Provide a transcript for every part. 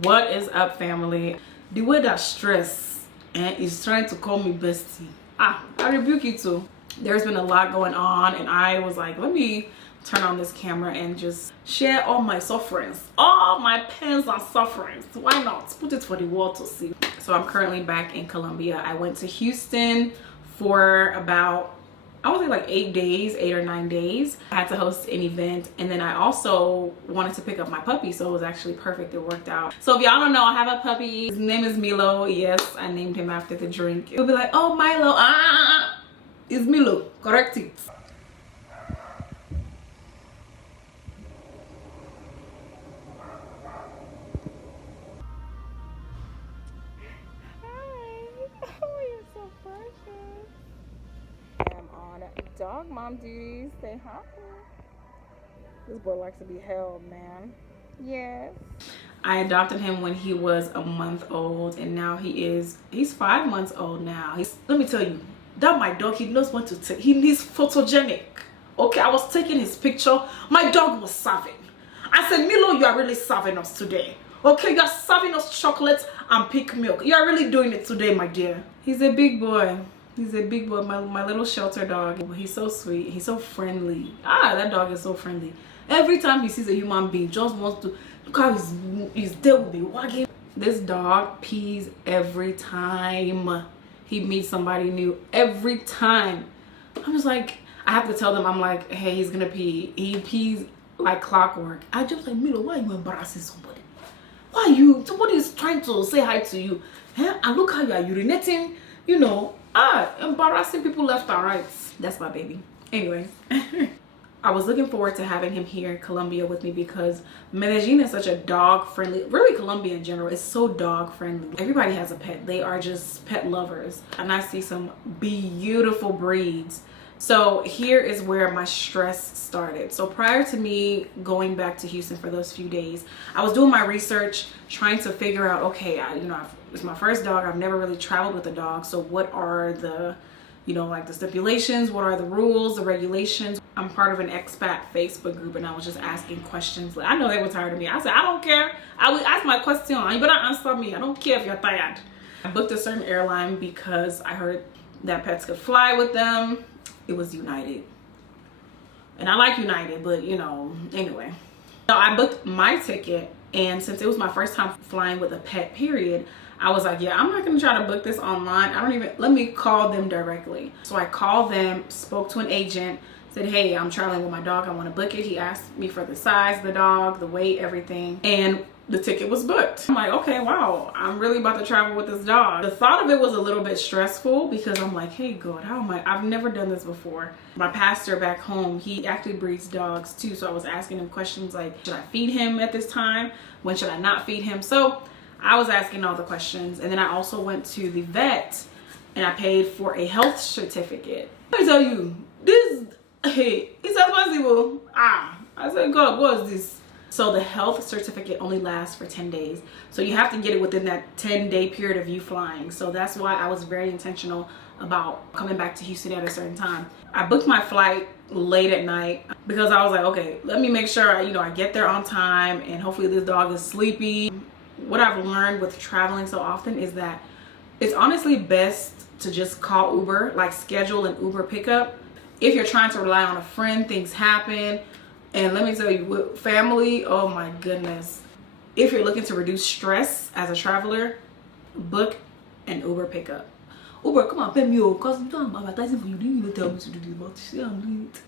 What is up, family? The way that stress is trying to call me bestie, I rebuke you too. There's been a lot going on, and I was like, let me turn on this camera and just share all my sufferings, all my pains and sufferings. Why not put it for the world to see? So I'm currently back in Colombia. I went to Houston for about, I would say like 8 or 9 days. I had to host an event, and then I also wanted to pick up my puppy, so it was actually perfect. It worked out. So if y'all don't know, I have a puppy. His name is Milo. Yes, I named him after the drink. It'll be like, oh, Milo, it's Milo. Correct it. I'm on dog mom duties. Say hi. This boy likes to be held, man. Yes. I adopted him when he was a month old, and now he's 5 months old now. Let me tell you, that my dog, he knows what to take. He's photogenic. Okay, I was taking his picture. My dog was serving. I said, Milo, you are really serving us today. Okay, you are serving us chocolate and pig milk. You are really doing it today, my dear. He's a big boy. He's a big boy, my little shelter dog. He's so sweet. He's so friendly. That dog is so friendly. Every time he sees a human being, just wants to, look how his tail will be wagging. This dog pees every time he meets somebody new. Every time. I'm just like, I have to tell them, I'm like, hey, he's gonna pee. He pees like clockwork. I just like, Milo, why are you embarrassing somebody? Why are you? Somebody is trying to say hi to you. And look how you are urinating, you know. Embarrassing people left and right. That's my baby. Anyway, I was looking forward to having him here in Colombia with me because Medellin is such a dog friendly, really Colombia in general is so dog friendly. Everybody has a pet. They are just pet lovers, and I see some beautiful breeds. So here is where my stress started. So prior to me going back to Houston for those few days, I was doing my research, trying to figure out, okay, it's my first dog. I've never really traveled with a dog. So what are the, like the stipulations? What are the rules, the regulations? I'm part of an expat Facebook group, and I was just asking questions. I know they were tired of me. I said, I don't care. I will ask my question. You better answer me. I don't care if you're tired. I booked a certain airline because I heard that pets could fly with them. It was United, and I like United, but anyway. So I booked my ticket, and since it was my first time flying with a pet period, I was like, yeah, I'm not gonna try to book this online. Let me call them directly. So I called them, spoke to an agent, said, hey, I'm traveling with my dog, I want to book it. He asked me for the size of the dog, the weight, everything, and the ticket was booked. I'm like, okay, wow, I'm really about to travel with this dog. The thought of it was a little bit stressful because I'm like, hey God, how am I've never done this before. My pastor back home, he actually breeds dogs too, so I was asking him questions like, should I feed him at this time? When should I not feed him? So I was asking all the questions, and then I also went to the vet and I paid for a health certificate. Let me tell you, it's expensive. I said, God, what is this? So the health certificate only lasts for 10 days. So you have to get it within that 10-day period of you flying. So that's why I was very intentional about coming back to Houston at a certain time. I booked my flight late at night because I was like, okay, let me make sure I get there on time, and hopefully this dog is sleepy. What I've learned with traveling so often is that it's honestly best to just call Uber, like schedule an Uber pickup. If you're trying to rely on a friend, things happen. And let me tell you, with family, oh my goodness. If you're looking to reduce stress as a traveler, book an Uber pickup. Uber, come on, pay me, because you don't have advertising for you. You didn't even tell me to do this, but see, I'm doing it.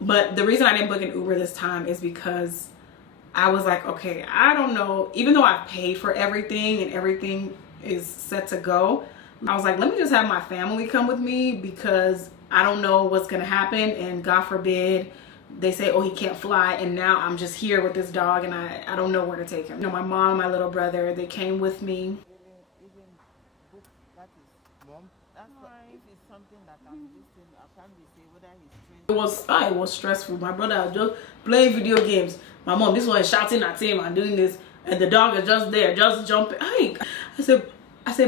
But the reason I didn't book an Uber this time is because I was like, okay, I don't know. Even though I've paid for everything and everything is set to go, I was like, let me just have my family come with me because I don't know what's going to happen. And God forbid, they say, oh, he can't fly, and now I'm just here with this dog, and I don't know where to take him. My mom and my little brother, they came with me. It was stressful. My brother was just playing video games. My mom, this one is shouting at him and doing this, and the dog is just there, just jumping. I said,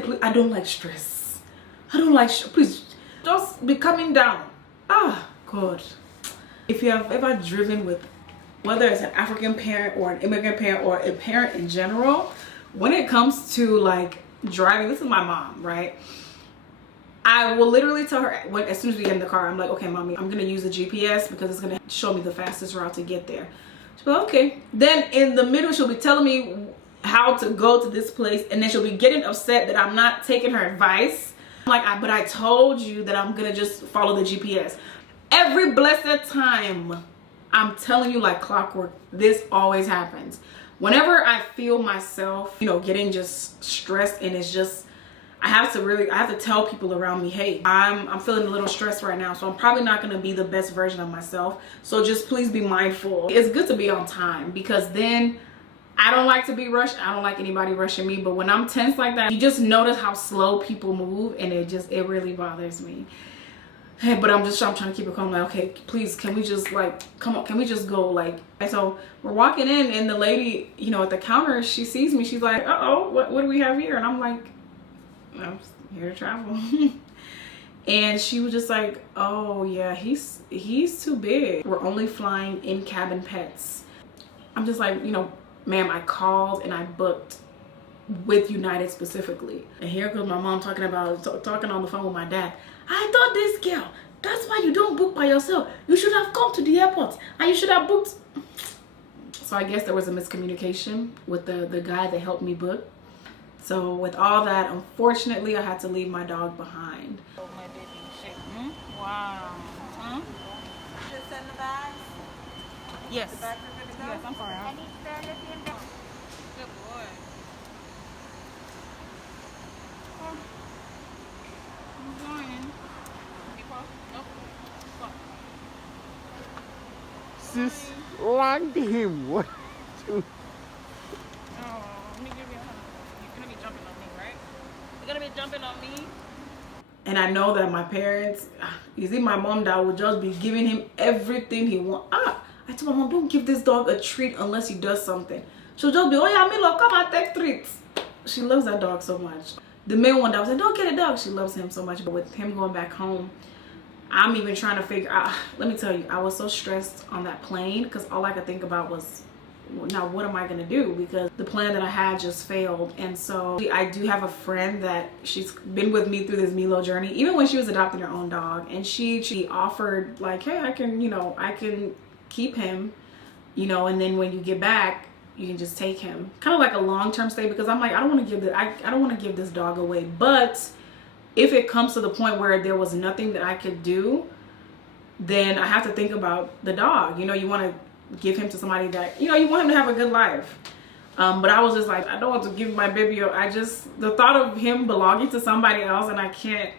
please, I don't like stress. I don't like, please, just be coming down. God. If you have ever driven with, whether it's an African parent or an immigrant parent or a parent in general, when it comes to like driving, this is my mom, right? I will literally tell her as soon as we get in the car, I'm like, okay, mommy, I'm gonna use the GPS because it's gonna show me the fastest route to get there. She'll be like, okay. Then in the middle, she'll be telling me how to go to this place, and then she'll be getting upset that I'm not taking her advice. I'm like, but I told you that I'm gonna just follow the GPS. Every blessed time, I'm telling you like clockwork, this always happens. Whenever I feel myself, you know, getting just stressed, and it's just, I have to tell people around me, hey, I'm feeling a little stressed right now, so I'm probably not going to be the best version of myself. So just please be mindful. It's good to be on time, because then I don't like to be rushed. I don't like anybody rushing me. But when I'm tense like that, you just notice how slow people move, and it really bothers me. Hey, but I'm trying to keep it calm. Like, okay, please, can we just like, come on, can we just go? Like, and so we're walking in, and the lady, you know, at the counter, she sees me. She's like, uh-oh, what do we have here? And I'm like, I'm here to travel. And she was just like, oh yeah, he's too big. We're only flying in cabin pets. I'm just like, you know, ma'am, I called and I booked with United specifically. And here goes my mom talking on the phone with my dad. I thought this girl, that's why you don't book by yourself. You should have come to the airport and you should have booked. So I guess there was a miscommunication with the guy that helped me book. So with all that, unfortunately, I had to leave my dog behind. Oh, my baby. Wow. Just send the bag? Yes. The bags are good to go? Yes, I'm sorry. Any spare lithium? Good boy. Oh. I'm going. Nope. Sis, land him. What? Jumping on me. And I know that my parents, you see, my mom that would just be giving him everything he wants. I told my mom, don't give this dog a treat unless he does something. She'll just be, oh yeah, Milo, come and take treats. She loves that dog so much. The main one that was like, don't get a dog. She loves him so much. But with him going back home, I'm even trying to figure out, let me tell you, I was so stressed on that plane because all I could think about was, now what am I gonna do, because the plan that I had just failed. And so I do have a friend that she's been with me through this Milo journey, even when she was adopting her own dog, and she offered like, hey, I can keep him, you know, and then when you get back you can just take him, kind of like a long-term stay, because I'm like, I don't want to give this dog away. But if it comes to the point where there was nothing that I could do, then I have to think about the dog. You know, you want to give him to somebody that, you know, you want him to have a good life. But I was just like, I don't want to give my baby the thought of him belonging to somebody else, and I can't.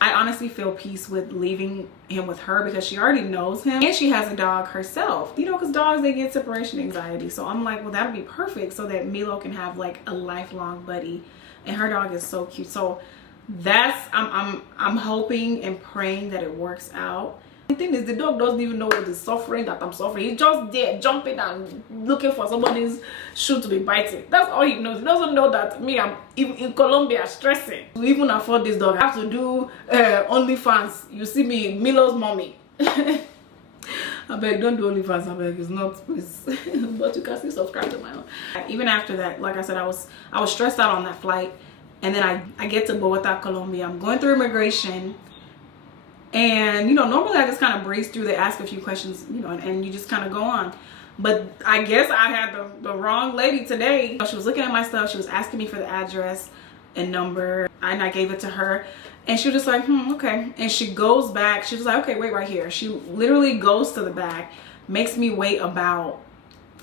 I honestly feel peace with leaving him with her, because she already knows him and she has a dog herself, you know, because dogs, they get separation anxiety. So I'm like, well, that'll be perfect so that Milo can have like a lifelong buddy, and her dog is so cute. So that's, I'm hoping and praying that it works out. The thing is, the dog doesn't even know the suffering that I'm suffering. He's just there jumping and looking for somebody's shoe to be biting. That's all he knows. He doesn't know that me, I'm in Colombia stressing to even afford this dog. I have to do OnlyFans. You see me, Milo's mommy. I beg, don't do OnlyFans. I beg, it's not, please. But you can still subscribe to my own. Even after that, like I said, I was stressed out on that flight, and then I get to Bogota, Colombia. I'm going through immigration. And, you know, normally I just kind of breeze through. They ask a few questions, you know, and you just kind of go on. But I guess I had the wrong lady today. She was looking at my stuff. She was asking me for the address and number, and I gave it to her. And she was just like, okay. And she goes back. She was like, okay, wait right here. She literally goes to the back, makes me wait about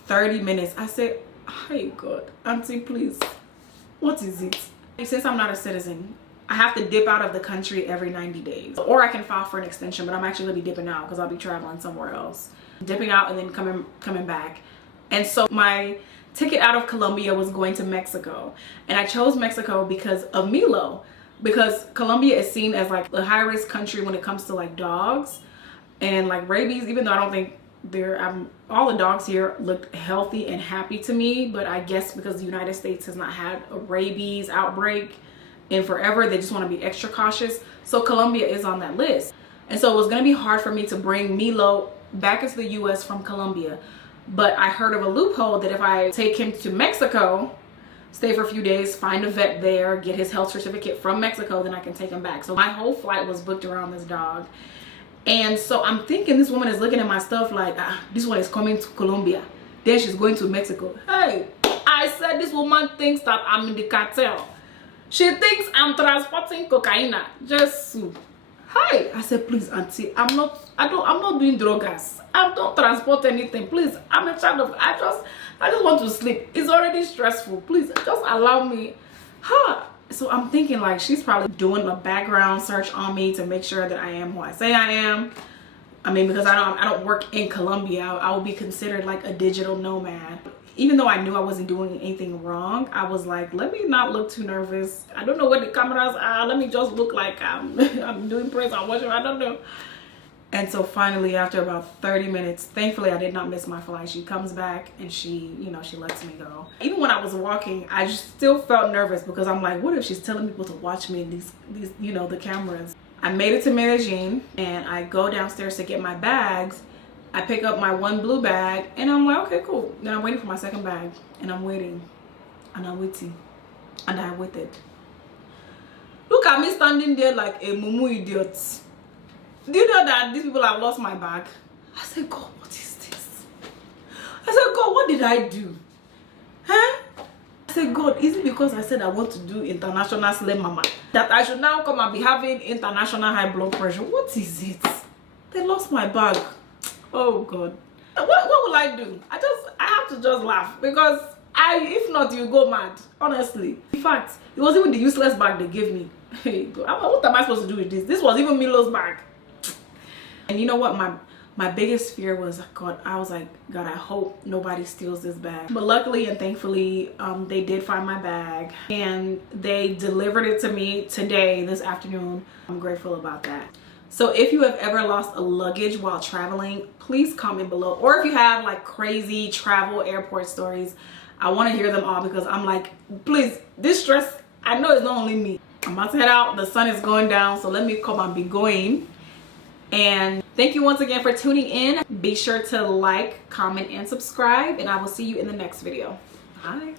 30 minutes. I said, hey, God, auntie, please, what is it? Since I'm not a citizen, I have to dip out of the country every 90 days. Or I can file for an extension, but I'm actually gonna be dipping out because I'll be traveling somewhere else. Dipping out and then coming back. And so my ticket out of Colombia was going to Mexico. And I chose Mexico because of Milo. Because Colombia is seen as like a high-risk country when it comes to like dogs and like rabies, even though I don't think all the dogs here looked healthy and happy to me. But I guess because the United States has not had a rabies outbreak in forever, they just want to be extra cautious. So Colombia is on that list. And so it was going to be hard for me to bring Milo back into the US from Colombia. But I heard of a loophole that if I take him to Mexico, stay for a few days, find a vet there, get his health certificate from Mexico, then I can take him back. So my whole flight was booked around this dog. And so I'm thinking this woman is looking at my stuff like, this one is coming to Colombia, then she's going to Mexico. Hey, I said this woman thinks that I'm in the cartel. She thinks I'm transporting cocaine. Just hi. I said, please, auntie, I'm not doing drugs. I don't transport anything. Please, I'm a child of, I just want to sleep. It's already stressful. Please, just allow me. So I'm thinking like she's probably doing a background search on me to make sure that I am who I say I am. I mean, because I don't work in Colombia, I will be considered like a digital nomad. Even though I knew I wasn't doing anything wrong, I was like, let me not look too nervous. I don't know what the cameras are. Let me just look like I'm doing praise and worship. I don't know. And so finally, after about 30 minutes, thankfully I did not miss my flight. She comes back and she, you know, she lets me go. Even when I was walking, I just still felt nervous because I'm like, what if she's telling people to watch me in these, you know, the cameras. I made it to Medellin and I go downstairs to get my bags. I pick up my one blue bag and I'm like, okay, cool. Then I'm waiting for my second bag and I'm waiting and I'm waiting and I with it. Look at me standing there like a mumu idiot. Do you know that these people have lost my bag? I said, God, what is this? I said, God, what did I do? Huh? I said, God, is it because I said I want to do international slim mama that I should now come and be having international high blood pressure? What is it? They lost my bag. Oh God. What will I do? I have to just laugh because if not, you go mad, honestly. In fact, it was even the useless bag they gave me. Hey God, what am I supposed to do with this? This was even Milo's bag. And you know what, my biggest fear was, God, I was like, God, I hope nobody steals this bag. But luckily and thankfully, they did find my bag and they delivered it to me today, this afternoon. I'm grateful about that. So if you have ever lost a luggage while traveling, please comment below. Or if you have like crazy travel airport stories, I want to hear them all because I'm like, please, this stress, I know it's not only me. I'm about to head out. The sun is going down, so let me come and be going. And thank you once again for tuning in. Be sure to like, comment, and subscribe, and I will see you in the next video. Bye.